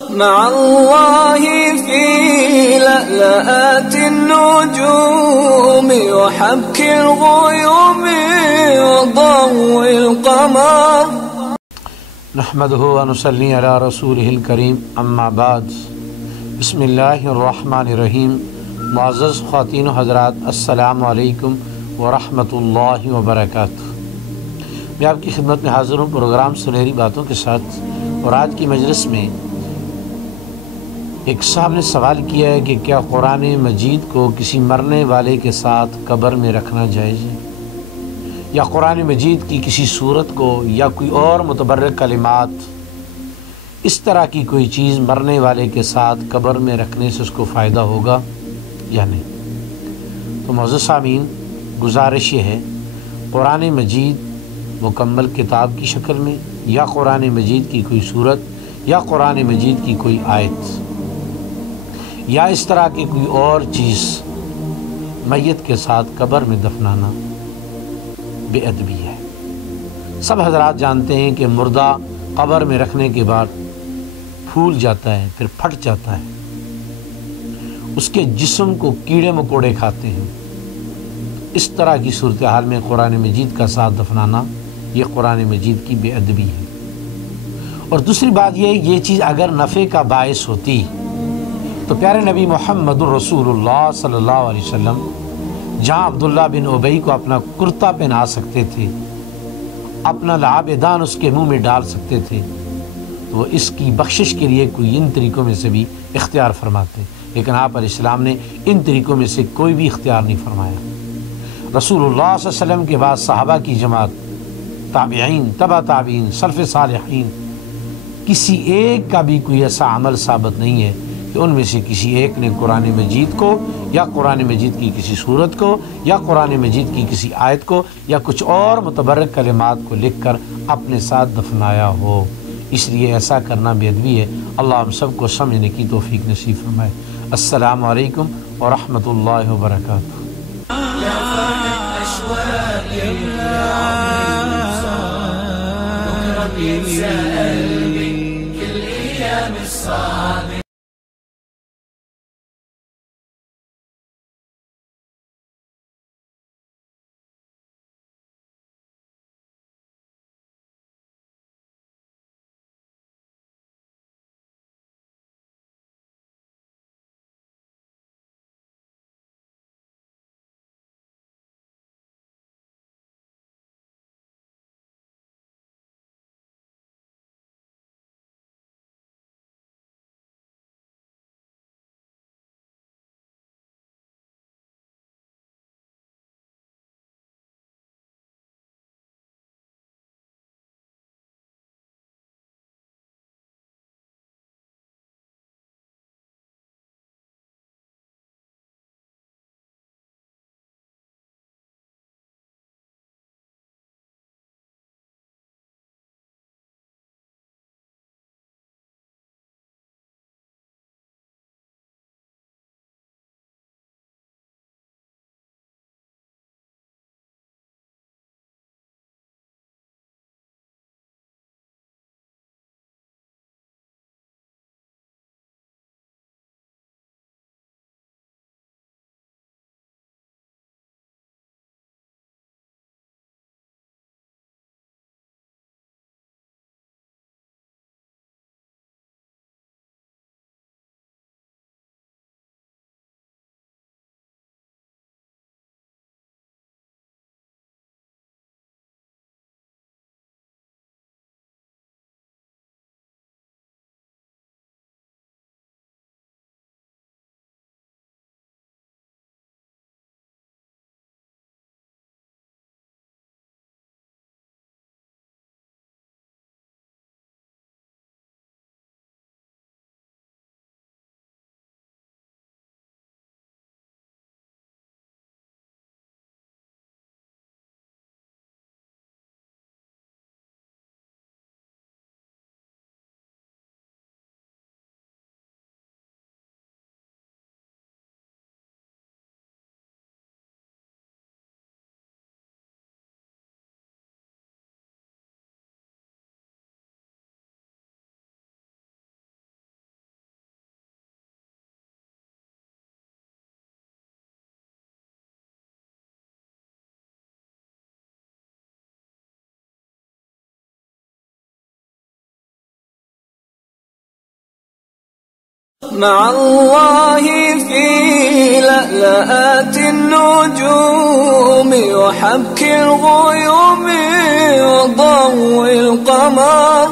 مع الله في لألآت النجوم وحبك الغيوم وضوء القمر نحمده ونصلي على رسوله الكريم اما بعد بسم اللہ الرحمن الرحیم۔ معزز خواتین و حضرات، السلام علیکم ورحمۃ اللہ وبرکاتہ۔ میں آپ کی خدمت میں حاضر ہوں پروگرام سنہری باتوں کے ساتھ، اور آج کی مجلس میں ایک صاحب نے سوال کیا ہے کہ کیا قرآن مجید کو کسی مرنے والے کے ساتھ قبر میں رکھنا جائز ہے، یا قرآن مجید کی کسی صورت کو یا کوئی اور متبرک کلمات اس طرح کی کوئی چیز مرنے والے کے ساتھ قبر میں رکھنے سے اس کو فائدہ ہوگا یا نہیں۔ تو معزز سامعین، گزارش یہ ہے، قرآن مجید مکمل کتاب کی شکل میں یا قرآن مجید کی کوئی صورت یا قرآن مجید کی کوئی آیت یا اس طرح کی کوئی اور چیز میت کے ساتھ قبر میں دفنانا بے ادبی ہے۔ سب حضرات جانتے ہیں کہ مردہ قبر میں رکھنے کے بعد پھول جاتا ہے، پھر پھٹ جاتا ہے، اس کے جسم کو کیڑے مکوڑے کھاتے ہیں۔ اس طرح کی صورتحال میں قرآن مجید کا ساتھ دفنانا یہ قرآن مجید کی بے ادبی ہے۔ اور دوسری بات یہ چیز اگر نفع کا باعث ہوتی تو پیارے نبی محمد الرسول اللہ صلی اللہ علیہ وسلم جہاں عبداللہ بن ابی کو اپنا کرتا پہنا سکتے تھے، اپنا لعابدان اس کے منہ میں ڈال سکتے تھے، تو وہ اس کی بخشش کے لیے کوئی ان طریقوں میں سے بھی اختیار فرماتے، لیکن آپ علیہ السلام نے ان طریقوں میں سے کوئی بھی اختیار نہیں فرمایا۔ رسول اللہ صلی اللہ علیہ وسلم کے بعد صحابہ کی جماعت، تابعین، تبع تابعین، سلف صالحین، کسی ایک کا بھی کوئی ایسا عمل ثابت نہیں ہے کہ ان میں سے کسی ایک نے قرآن مجید کو یا قرآن مجید کی کسی صورت کو یا قرآن مجید کی کسی آیت کو یا کچھ اور متبرک کلمات کو لکھ کر اپنے ساتھ دفنایا ہو۔ اس لیے ایسا کرنا بے ادبی ہے۔ اللہ ہم سب کو سمجھنے کی توفیق نصیب فرمائے۔ السلام علیکم ورحمۃ اللہ وبرکاتہ۔ كل أيام الصعب مع الله في لألآت النجوم وحبك الغيوم وضوء القمر